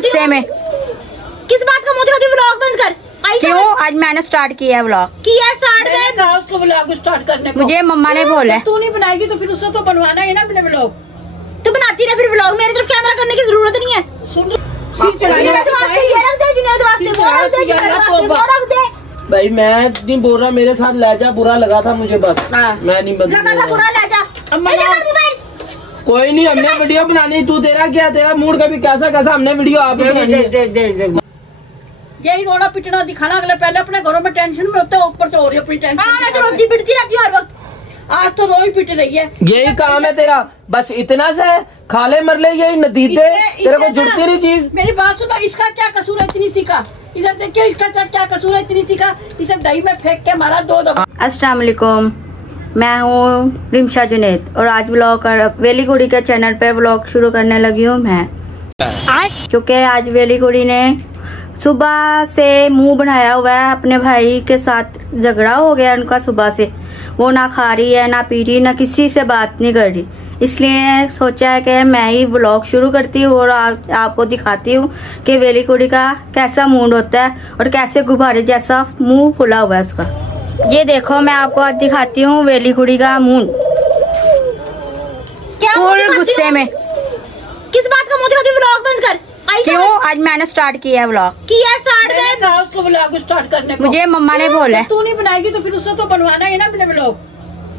गुस्से में? किस बात का मुंह दिखाती? व्लॉग बंद कर। क्यों? आज मैंने स्टार्ट किया है व्लॉग। किया स्टार्ट है उसको व्लॉग स्टार्ट करने को। मुझे मम्मा ने बोला है। तू नहीं बनाएगी तो फिर उसने तो बनवाना है ना अपने व्लॉग। तू बनाती रह फिर व्लॉग, मेरी तरफ कैमरा करने की जरूरत नहीं है। सुन भाई मैं नहीं बोल रहा, मेरे साथ लहजा बुरा लगा था मुझे, बस मैं नहीं बदल बुरा लहजा। कोई नहीं, हमने वीडियो बनानी, तू तेरा क्या, तेरा मूड कभी कैसा कैसा, हमने वीडियो आप यही रोना पिटना दिखाना अगले, पहले अपने घरों में टेंशन में होते हैं, ऊपर से हो रही है अपनी टेंशन। मैं तो रोती पिटती रहती हूँ हर वक्त। आज तो रोई पिट रही है। यही काम है तेरा, बस इतना सा है, खाले मरले यही नतीजे, तेरे को जुड़ती रही चीज। मेरी बात सुनो, इसका क्या कसूर है इतनी सी का? इधर देखियो, इसका क्या कसूर है इतनी सी का? इसे दही में फेंक के मारा 2 दफा। अस्सलाम वालेकुम, मैं हूँ रिमशा जुनैद और आज व्लॉग वेली कुड़ी के चैनल पे व्लॉग शुरू करने लगी हूँ मैं, क्योंकि आज वेली कुड़ी ने सुबह से मुंह बनाया हुआ है। अपने भाई के साथ झगड़ा हो गया उनका सुबह से, वो ना खा रही है ना पी रही, ना किसी से बात नहीं कर रही। इसलिए सोचा है कि मैं ही व्लॉग शुरू करती हूँ और आपको दिखाती हूँ कि वेली कुड़ी का कैसा मूड होता है और कैसे गुब्बारे जैसा मुंह फुला हुआ है उसका। ये देखो, मैं आपको आज दिखाती हूँ वेली कुड़ी का मूड। फुल गुस्से में। किस बात का मुंह दिखाती? व्लॉग बंद कर। क्यों? आज मैंने स्टार्ट किया है व्लॉग। किया स्टार्ट है उसको व्लॉग स्टार्ट करने को। मुझे मम्मा ने बोला है। तू नहीं बनाएगी तो फिर उसने तो बनवाना है ना अपने व्लॉग।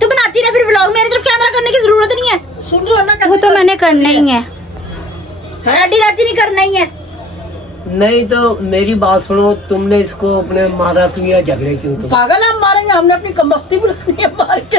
तू बनाती रह फिर व्लॉग, मेरी तरफ कैमरा करने की जरूरत नहीं है। सुन लो ना, वो तो मैंने करना ही है। रेडी रहती नहीं, करना ही है। नहीं तो मेरी बात सुनो, तुमने इसको अपने मारा क्यों या झगड़े क्यों? तुम पागल, हम मारेंगे, हमने अपनी कमबख्ती बुलानी है मार के।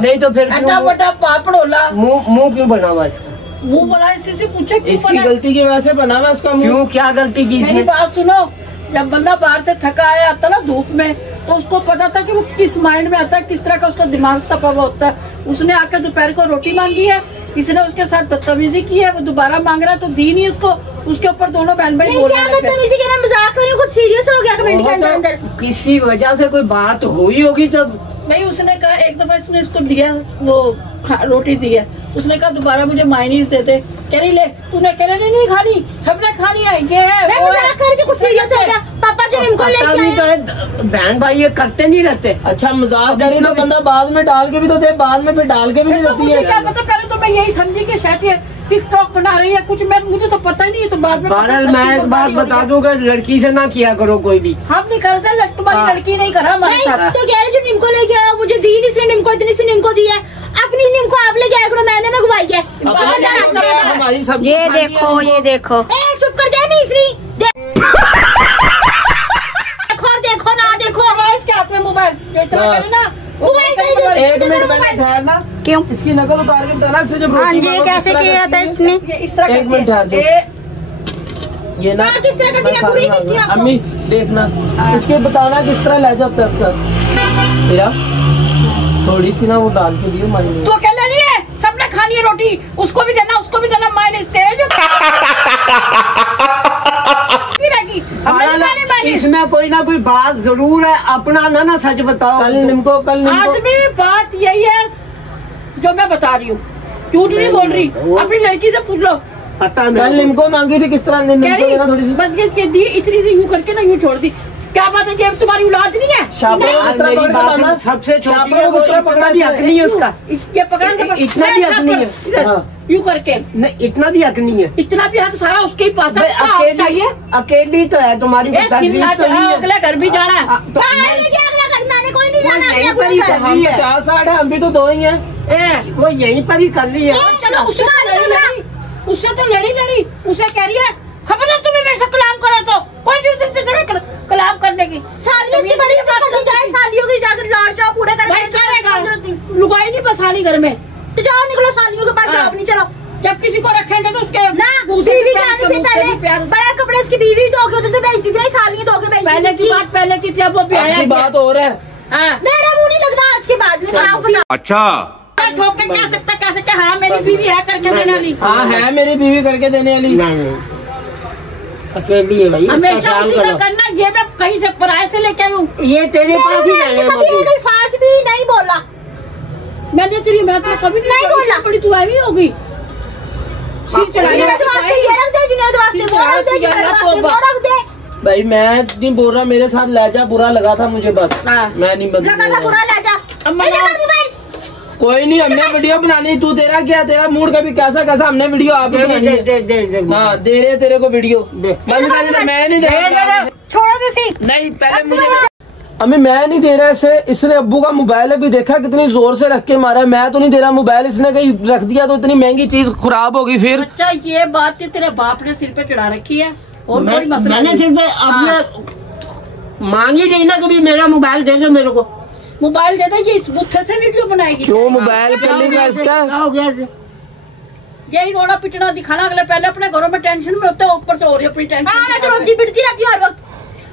नहीं तो फिर अड्डा बड़ा पापड़ होला, मुंह क्यों बना हुआ इसका? मुंह बड़ा इसी से पूछे क्यों इसकी बना? गलती की वजह से बना हुआ इसका मुंह। क्यों, क्या गलती की मेरी इसने? बात सुनो, जब बंदा बाहर से थका आया आता ना धूप में, तो उसको पता था कि वो किस माइंड में आता है, किस तरह का उसका दिमाग तपा हुआ होता है। उसने आकर दोपहर को रोटी मांगी है, किसी ने उसके साथ बदतमीजी की है, वो दोबारा मांग रहा है तो दी नहीं उसको, उसके ऊपर दोनों बहन भाई बोल रहे हैं। बदतमीजी के मैं मजाक कर रही हूँ, कुछ सीरियस हो गया कमेंट के अंदर अंदर। किसी वजह से कोई बात हुई होगी तब। नहीं, उसने कहा एक दफा इसने इसको दिया, वो रोटी दी है, उसने कहा दोबारा मुझे मायनीज दे दे। कह रही ले, तूने अकेले नहीं खानी, सबने खानी है, ये है वो है। कुछ सीरियस हो गया, पापा जो इनको लेके आए। बहन भाई ये करते नहीं रहते। अच्छा मजाक करी तो बंदा बाद में डाल के भी तो दे, बाद में फिर डाल के भी नहीं देती है। क्या पता, पहले तो मैं यही समझी कि शायद ये टिकटॉक बना रही है कुछ, मुझे तो पता ही नहीं है। तो बाद में मैं एक बात बता दूंगा, लड़की से ना किया करो कोई भी। हम नहीं करते, तुम्हारी लड़की नहीं करा हमारे साथ। तो कह रहे जो निम्को लेके आया मुझे दी नहीं, इसने निम्को इतनी सी निम्को दी है, अपनी निम्को आप लेके आया करो, मैंने मंगवाई है। हमारी सब ये देखो, ये देखो, चुप कर जाए नहीं, इसलिए देखो देखो ना देखो, इसके हाथ में मोबाइल इतना करे ना। एक मिनट पहले ठहरना, क्यों? इसकी नकल उतार के बताना इससे जो हाँ जी, कैसे किया था इसने? इस तरह एक मिनट ठहर दो, ये ना किस तरह करती है, पूरी करती है आपको। अम्मी देखना, इसके बताना किस तरह ले जाता है इसका। तेरा थोड़ी सी ना वो डाल के दियो मायने। तो अकेले नहीं है, सबने खानी है रोटी, उसको भी देना, उसको भी देना। मायने तेज इसमें कोई ना कोई बात जरूर है, अपना ना सच बताओ। कल निम्को आज भी बात यही है जो मैं बता रही हूँ, झूठ नहीं बोल रही। अपनी लड़की से पूछ लो, पता नहीं कल निम्को मांगी थी किस तरह देना, थोड़ी सी बस ये दी, इतनी सी यूँ करके ना यूँ छोड़ दी। क्या बात है, ये तुम्हारी औलाद नहीं है? सबसे छोटी है वो, इतना भी हक नहीं है उसका। ये पकड़, इतना भी हक नहीं है यूँ करके, नहीं इतना भी हक नहीं है। इतना भी हक सारा उसके ही पास है। अकेली तो है तुम्हारी, अगले घर भी जाना है। मैंने कोई नहीं जाना, 50-60 है, हम भी तो 2 ही हैं। वो यहीं पर ही कर रही है। चलो उससे तो लड़ी, उसे कह रही है खबर तुम्हें मेरे से कलाम करा तो कोई जिस दिन से जरूर कलाम करने की। सालियों की बड़ी सालियों की जाकर लाड़ चाव पूरे करने लुगाई नहीं बसानी घर में, तो जाओ निकलो, सालियों के पास जाओ, नहीं चलो। जब किसी को रखेंगे तो उसके ना बीवी जाने से पहले बड़ा कपड़े इसकी बीवी धो के उधर से भेजती थी, सालियां धो के भेजती। पहले की बात पहले की थी, अब वो ब्याह बात हो रहा है। मेरा मुंह नहीं लगना आज के बाद में, साफ बताओ। अच्छा ठोक के क्या सकता, हाँ मेरी बीवी है करके देने वाली। हाँ है मेरी बीवी करके देने वाली। अकेली है भाई, हमेशा उसी का करना। ये मैं कहीं से पराये से लेके आई हूँ, ये तेरे पास ही रहने कभी फास भी नहीं बोला मैंने, तेरी बात में कभी नहीं बोला। बड़ी तू आई होगी, सिर चढ़ाई रख दे। भाई मैं नहीं बोल रहा, मेरे साथ लहजा बुरा लगा था मुझे, बस मैं नहीं लगा था बुरा लहजा। कोई नहीं, हमने वीडियो बनानी, तू तेरा क्या, तेरा मूड कभी कैसा कैसा, हमने वीडियो आप बनानी है। हाँ दे रहे तेरे को वीडियो, बंद कर दे। मैं नहीं दे रहा, छोड़ो जैसे नहीं पहले मुझे अम्मी मैं नहीं दे रहा इसे। इसने अब्बू का मोबाइल अभी देखा कितनी जोर से रख के मारा है। मैं तो नहीं दे रहा मोबाइल, इसने कहीं रख दिया तो इतनी महंगी चीज खराब होगी फिर। अच्छा ये बात तेरे बाप ने सिर पे चढ़ा रखी है और कोई मसला मैंने नहीं। सिर्फ आपने मांगी नहीं ना कभी, मेरा मोबाइल दे दो मेरे को। मोबाइल दे दे, ये इस मुट्ठे से वीडियो बनाएगी। क्यों मोबाइल कर लेगा इसका? क्या हो गया इसे? यही रोड़ा पिटना दिखाना। अगले पहले अपने घरों में टेंशन में होते हैं, ऊपर से हो रही अपनी टेंशन। मैं तो रोती पिटती रहती हूँ हर वक्त।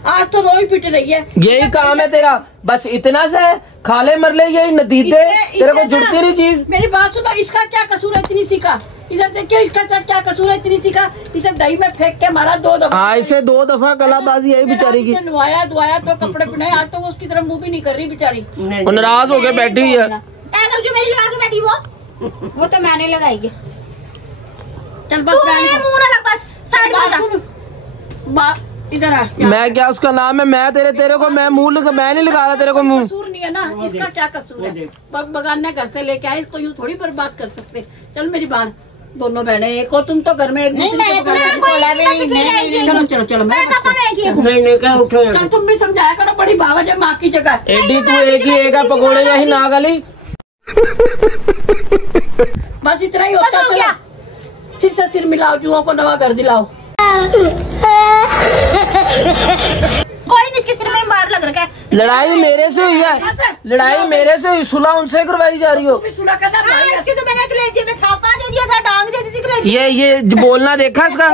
आज तो रोई पिट रही है। यही काम है तेरा, बस इतना सा है, खाले मरले यही नतीजे, तेरे को जुड़ती रही चीज। मेरी बात सुनो, इसका क्या कसूर है इतनी सी का? इधर देखियो, इसका क्या कसूर है इतनी सी का? इसे दही में फेंक के मारा 2 दफा। हाँ इसे 2 दफा कलाबाजी यही बेचारी की। नवाया धुआया तो कपड़े पहनाए, आज तो वो उसकी तरफ मुंह भी नहीं कर रही बेचारी। वो नाराज होके बैठी हुई है। जो मेरी लगा के बैठी वो तो मैंने लगाई है। चल बस मुंह ना लग, बस साइड में जा। इधर आ। मैं क्या उसका नाम है, मैं तेरे को मैं मुंह मैं नहीं लगा रहा तेरे को मुंह। कसूर नहीं है ना, इसका क्या कसूर है? बगाने घर से लेके आए, इसको यूँ थोड़ी बर्बाद कर सकते। चल मेरी बात, दोनों बहनें एक हो, तुम तो घर में एक दूसरे को चलो चलो चलो नहीं क्या उठो, चल तुम भी समझाया करो, बड़ी भावा जब माँ की जगह। एडी तू एक ही एक पकौड़े यही ना गली। बस इतना ही होता है। सिर से सिर मिलाओ, जुओं को नवा कर दिलाओ। कोई नहीं, इसके सिर में मार लग रखा है। लड़ाई मेरे से हुई है, लड़ाई मेरे से हुई, सुलह उनसे करवाई जा रही हो। सुलह करना भाई, इसके तो मैंने कलेजे में छापा दे दिया था, डांग दे दी थी कलेजे। ये बोलना देखा इसका?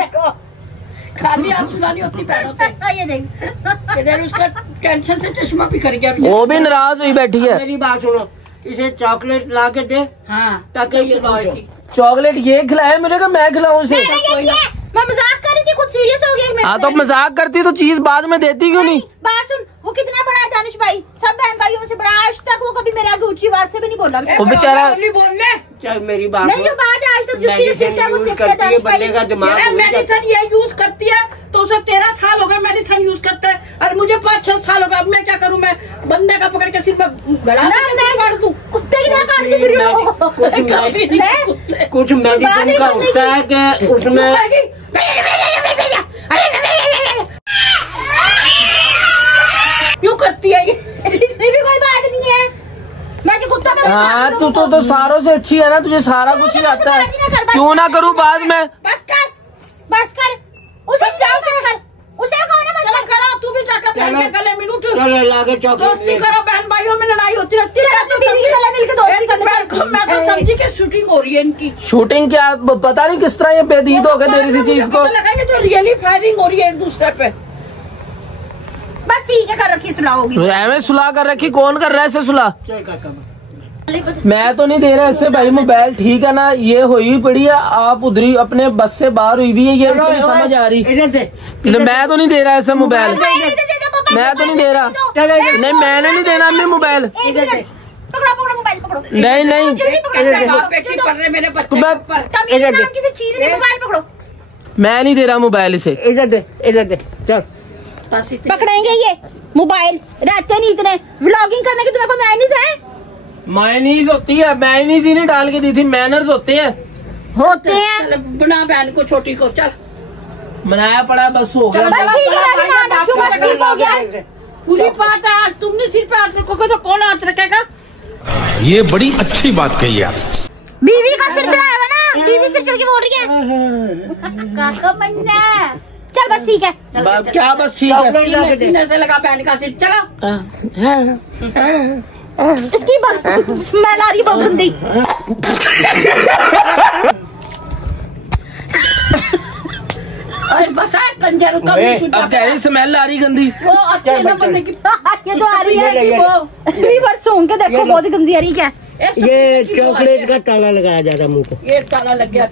खाली आप सुना नहीं होती पैरों से। ये देख, इधर उसका टेंशन से चश्मा भी कर गया। वो भी नाराज हुई बैठी है। मेरी बात सुनो, इसे चॉकलेट ला के दे हाँ ताकि ये चॉकलेट ये खिलाए मुझे का मैं खिलाऊं उसे? मैं मजाक कर रही थी, कुछ सीरियस हो गया। हाँ तो मजाक करती तो चीज बाद में देती क्यों नहीं? बात सुन, वो कितना बड़ा है दानिश भाई, सब बहन भाइयों में से बड़ा। आज तक वो कभी मेरे आगे ऊंची आवाज से भी नहीं बोला। वो बेचारा बोलने चल मेरी बात नहीं, जो बात है आज तक जो सीरियस है वो सिर्फ दानिश भाई। का दिमाग मेडिसिन ये यूज करती है तो उसे 13 साल हो गए मेडिसिन यूज करते हैं, और मुझे 5-6 साल हो गए। अब मैं क्या करूँ? मैं बंदे का पकड़ के सिर में गड़ा काट दूं, कुत्ते की तरह काट दी फिर। कुछ मेडिसिन का होता है कि उसमें क्यों करती है ये? इतनी भी कोई बात नहीं है। मैं जो कुत्ता बना। हाँ तू तो सारों से अच्छी है ना, तुझे सारा कुछ ही आता है। क्यों ना करूँ बाद में? बस कर, बस कर, उसे जाओ कर, उसे कहो ना बस कर। करो, तू भी जाकर बहन के गले मिल उठ। चलो लाके दोस्ती चॉकलेट करो, बहन भाइयों में लड़ाई होती रहती है। तो बीवी के गले मिलके दोस्ती करने मैं तो समझी कि शूटिंग हो रही है इनकी। शूटिंग क्या पता नहीं किस तरह ये बेदीद होकर दे रही थी चीज को। लगा ये तो रियली फायरिंग हो रही है एक दूसरे पे। बस ठीक है, कर रखी सुलह होगी। एवं सुलह कर रखी, कौन कर रहा है इसे सुलह? चल काका मैं तो नहीं दे रहा इससे भाई मोबाइल, ठीक है ना? ये हुई पड़ी है, आप उधरी अपने बस से बाहर हुई हुई है, ये इसे नहीं समझ आ रही। इधर दे, मैं तो नहीं दे रहा ऐसे मोबाइल, मैं तो नहीं दे रहा। नहीं मैंने नहीं देना अपने मोबाइल। पकड़ो पकड़ो मोबाइल पकड़ो। नहीं नहीं पेटी पड़ रहे मेरे बच्चे मैं- पर। तमीज नाम किसी चीज ने मोबाइल पकड़ो। मैं नहीं दे रहा मोबाइल इसे। इधर दे, इधर दे, चल बस इतनी- पकड़ेंगे ये मोबाइल, रहते नहीं इतने। व्लॉगिंग करने की तुम्हें को मैनेज है? मायनीज होती है, मायनीज ही नहीं डाल के दी थी, मैनर्स होते हैं। होते हैं। चल, बना बहन को छोटी को, चल मनाया पड़ा बस हो गया। बस ठीक है, ध्यान रखियो, बस ठीक हो गया। पूरी बात है। आज तुमने सिर पे हाथ रखोगे तो कौन हाथ रखेगा? ये बड़ी अच्छी बात कही आप। बीवी का सिर चढ़ाया हुआ ना, बीवी सिर चढ़ के बोल रही है काका मन्ना। चल बस ठीक है। क्या बस ठीक है? सीने से लगा बहन का सिर, चला। इसकी स्मेल आ रही है बहुत गंदी। अरे बस है कंजर का मुंह छूटा अब क्या स्मेल आ रही गंदी? वो अच्छे ना बंदे की। ये तो आ रही है कि वो लीवर सूंघ के देखो बहुत गंदी आ रही है। ये चॉकलेट का ताला लगाया जा रहा मुंह को। ये ताला लग गया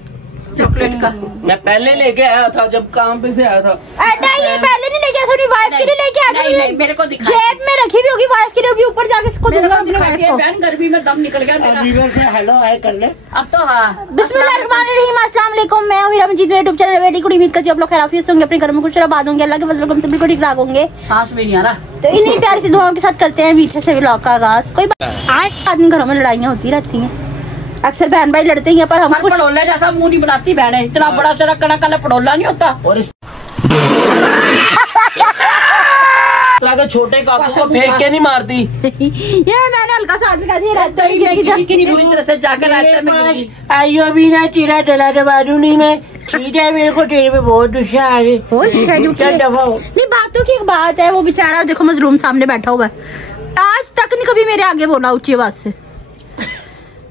चॉकलेट का। मैं पहले लेके आया था जब काम पे से आया था। ऐसा ये पहले नहीं लेके थोड़ी वाइफ के लिए लेके आ नहीं, नहीं, मेरे को दिखा जेब में रखी हुई होगी वाइफ के लिए होगी, ऊपर जाके इसको दूंगा अपने वाइफ को। बहन गर्मी में दम निकल गया मेरा। वीवर से हेलो हाय कर ले। अब तो हाँ। बिस्मिल्लाहिर्रहमानिर्रहीम, अस्सलाम वालेकुम। मैं हूं हीरा मजीद, यूट्यूब चैनल वेली गुड। उम्मीद करती हूं आप लोग खैरियत होंगे, अपने घर में खुश आबाद होंगे, अल्लाह के फजल करम से बिल्कुल ठीक ठाक होंगे। सांस भी नहीं आ रहा। तो इन्हीं प्यारी सी दुआओं के साथ करते हैं मीठे से व्लॉग का आगाज। कोई आदमी घरों में लड़ाइयाँ होती रहती हैं, अक्सर बहन भाई लड़ते हैं, पर हम पड़ोला जैसा मुंह नहीं बनाती बहने, इतना बड़ा सारा कड़ा काला पड़ोला नहीं होता। और इस छोटे काकू को फेंक के नहीं मारती। ये मैंने हल्का सा आदमी पूरी तरह से जाकर रास्ते में आइयो भी ना तेरा डला दबादू नहीं मैं, ठीक है मेरे को तेरे पे बहुत गुस्सा आ रही। नहीं, बातों की एक बात है, वो बेचारा देखो मजलूम सामने बैठा हुआ है, आज तक नहीं कभी मेरे आगे बोला ऊंची आवाज से,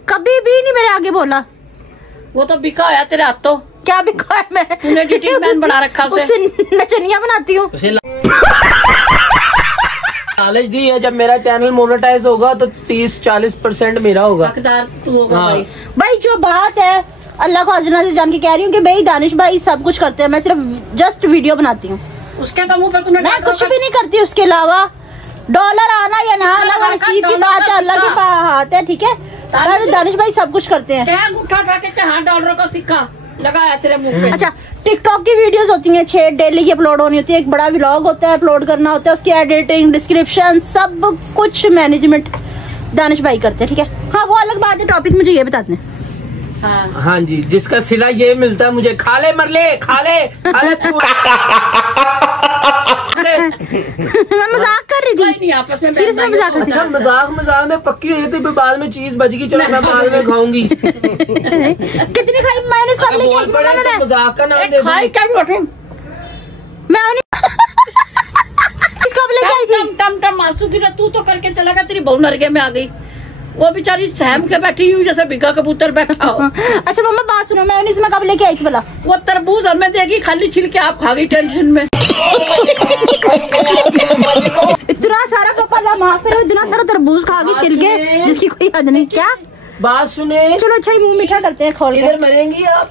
कभी भी नहीं मेरे आगे बोला। वो तो बिका होया तेरे हाथों। क्या बिका है? मैं तूने एडिटिंग मैन बना रखा उसे नचनिया बनाती हूँ। लालच दी है, जब मेरा चैनल मोनेटाइज होगा तो 30-40% मेरा होगा। हकदार तू होगा हाँ। भाई जो बात है अल्लाह को अजना से जान के कह रही हूँ कि भाई दानिश भाई सब कुछ करते हैं, मैं सिर्फ जस्ट वीडियो बनाती हूँ, उसके तो मुंह पर तूने मैं कुछ भी नहीं करती। उसके अलावा डॉलर आना या ना आना वो नसीब की बात है, अल्लाह के हाथ है, ठीक है। पर दानिश भाई सब कुछ करते हैं। क्या उठा उठा के हाथ डॉलरों का सिक्का लगाया तेरे मुंह पे। अच्छा, टिकटॉक की वीडियोस होती हैं 6 डेली की अपलोड होनी होती है, एक बड़ा व्लॉग होता है अपलोड करना होता है, उसकी एडिटिंग डिस्क्रिप्शन सब कुछ मैनेजमेंट दानिश भाई करते हैं, ठीक है। हाँ वो अलग बात है, टॉपिक मुझे ये बताते हैं। हाँ जी, जिसका सिला ये मिलता है मुझे, खा ले मर ले, खा ले तू। मैं मजाक कर रही थी, सीरियस में मजाक कर रही अच्छा, मजाक में पक्की हुई थी, बाद में चीज बच गई, चलो मैं बाद में खाऊंगी। कितनी खाई मैंने सब लेके मजाक का नाम दे खाई क्या बैठे मैं इसको अब लेके आई थी। टम टम मासूम थी, तू तो करके चला गया, तेरी बहू नरगे में आ गई। वो बेचारी सहम के बैठी हुई जैसे बिका कबूतर बैठा हो। अच्छा मम्मा बात सुनो, मैं इसमें कब लेके आई थी भला? वो तरबूज हमें देगी, खाली छिल के आप खा गई टेंशन में। इतना सारा पपाला माफ करो, इतना सारा तरबूज खा गई छिल के, जिसकी कोई हद नहीं। क्या बात सुने, चलो अच्छा ही मुंह मीठा करते हैं, खोल इधर मरेंगी आप।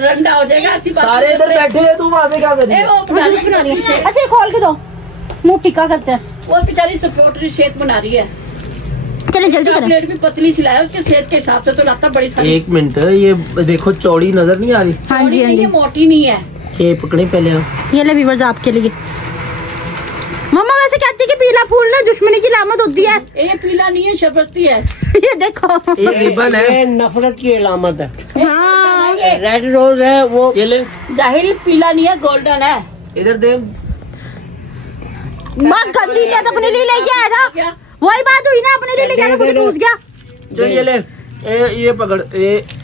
रंडा हो जाएगा, सारे इधर बैठे हैं, तू वहाँ पे क्या कर रही है? अच्छा खोल के दो, मुंह फीका करते हैं। वो बेचारी सपोर्टरी शेक बना रही है, चलो जल्दी करें। प्लेट भी पतली सिलाया, उसके सेहत के हिसाब से तो लगता बड़ी सारी। एक मिनट, ये देखो चौड़ी नजर नहीं आ रही? हाँ जी, हाँ जी, मोटी नहीं है। ये पकड़े पहले आप। ये ले व्यूअर्स आपके लिए। मम्मा वैसे कहती है कि पीला फूल ना दुश्मनी की अलामत होती है। ये पीला नहीं है, शफरती है। ये देखो, ये रिबन है, ये नफरत की अलामत है। हाँ रेड रोज है वो। ये ले, जाहिल पीला नहीं है, गोल्डन है। इधर दे। माँ गंदी ने तो अपने लिए लेके आया था, वही बात हुई ना, अपने लिए लेके आया, मुझे पूछ गया। जो ये ले, ये पकड़,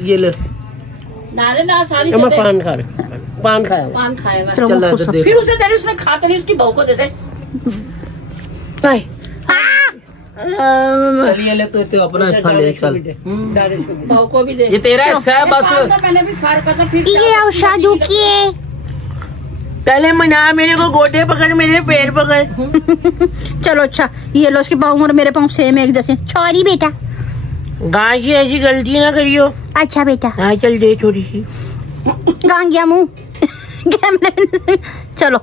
ये ले। नारे ना सारी मैं पान खा रहा, पान खाया, पान खाएगा। चल इधर देख। फिर उसे दे, उसने खा तो नहीं, उसकी बहू को दे दे। चलिए ले, तो अपना हिस्सा ले चल। बहू को भी दे। ये तेरा हिस्सा है बस। मैंने भी खा रखा था, फिर शादू किए पहले मना, मेरे को गोटे पकड़, मेरे पैर पकड़। चलो अच्छा, ये लो, उसके पाँव और मेरे पाँव सेम एक जैसे। सॉरी बेटा, गाय से ऐसी गलती ना करियो। अच्छा बेटा, हाँ चल दे थोड़ी सी। कहाँ गया मुँह? चलो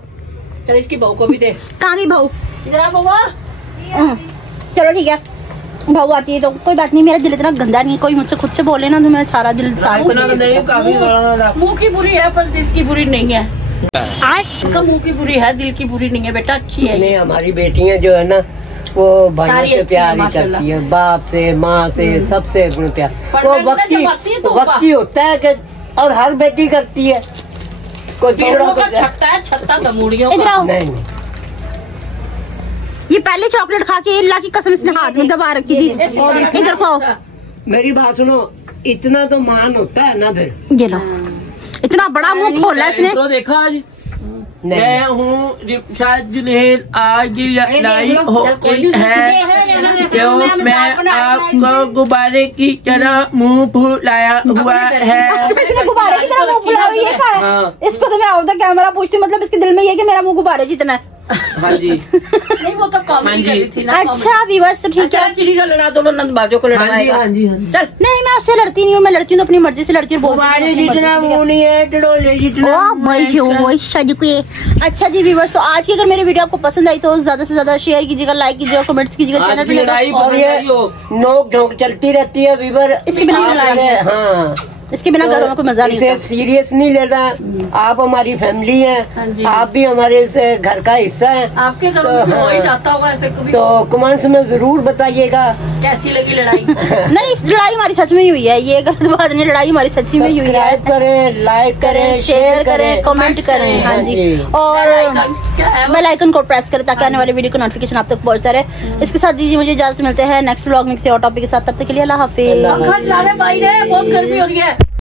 चल, इसकी बहू को भी दे। कहाँ गई बहू? इधर आ बउआ। चलो ठीक है, बहू आती है तो कोई बात नहीं। मेरा दिल इतना गंदा नहीं है, कोई मुझसे खुद से बोले ना तो मैं सारा दिल साफ। मुंह की बुरी है पर दिल की बुरी नहीं है। उसका मुंह की बुरी है, दिल की बुरी नहीं है बेटा, अच्छी है। नहीं, हमारी बेटियां जो है ना वो भाई से प्यार ही करती है, बाप से, माँ से, सबसे प्यार। वो वक्ती होता है कि, और हर बेटी करती है। कोई थोड़ा छत्ता है, छत्ता दमूड़ियों इधर आओ। नहीं, ये पहले चॉकलेट खा के अल्लाह की कसम इसने हाथ में दबा रखी थी। इधर को आओ, मेरी बात सुनो, इतना तो मान होता है ना फिर। ये लो, इतना बड़ा मुंह खोला इसने। तो देखा आज मैं हूँ शायद जुनेल, आज लाई हो गई है क्यों मैं आपको गुब्बारे की तरह मुंह फुलाया हुआ है। इसने गुब्बारे की तरह मुंह फुलाया हुआ है। इसको तो मैं आवता कैमरा पूछती, मतलब इसके दिल में ये कि मेरा मुंह गुब्बारे जितना है। हाँ जी नहीं वो तो कॉमेडी कर रही थी ना। अच्छा व्यूअर्स तो ठीक है। चिड़ी को लड़ा दो, नंद बाजो को हाँ जी लड़ाएगा। हाँ जी हाँ जी। चल नहीं मैं उससे लड़ती नहीं हूँ, मैं लड़ती हूँ तो अपनी मर्जी से लड़ती हूँ। तुम्हारे जितना मुंह नहीं है टडोले जितना। अच्छा जी व्यूअर्स, तो आज की अगर मेरी वीडियो आपको पसंद आई तो ज्यादा से ज्यादा शेयर कीजिएगा, लाइक कीजिएगा, कमेंट्स कीजिएगा, चैनल पे लड़ाई और ये नोक झोंक चलती रहती है वीवर। इसके बिना लड़ाई है। हाँ इसके बिना घरों में कोई मजा नहीं इसे होता। सीरियस नहीं लेना। आप हमारी फैमिली हाँ जी। हैं, आप भी हमारे इस घर का हिस्सा हैं। आपके घर में हो ही जाता होगा ऐसे कभी। तो कमेंट्स में जरूर बताइएगा कैसी लगी लड़ाई। नहीं लड़ाई हमारी सच में ही हुई है, ये गलत बात नहीं, लड़ाई हमारी सच्ची में ही हुई है। सब्सक्राइब करें, लाइक करें, शेयर करें, कमेंट करें। हाँ जी, और बेल आइकन को प्रेस करें ताकि आने वाली वीडियो का नोटिफिकेशन आप तक पहुंचता रहे। इसके साथ दीजिए मुझे इजाजत, मिलते हैं नेक्स्ट व्लॉग में किसी और टॉपिक के साथ। तब तक के लिए अल्लाह हाफिज। पंखा चला रहे भाई ने, बहुत गर्मी हो रही है।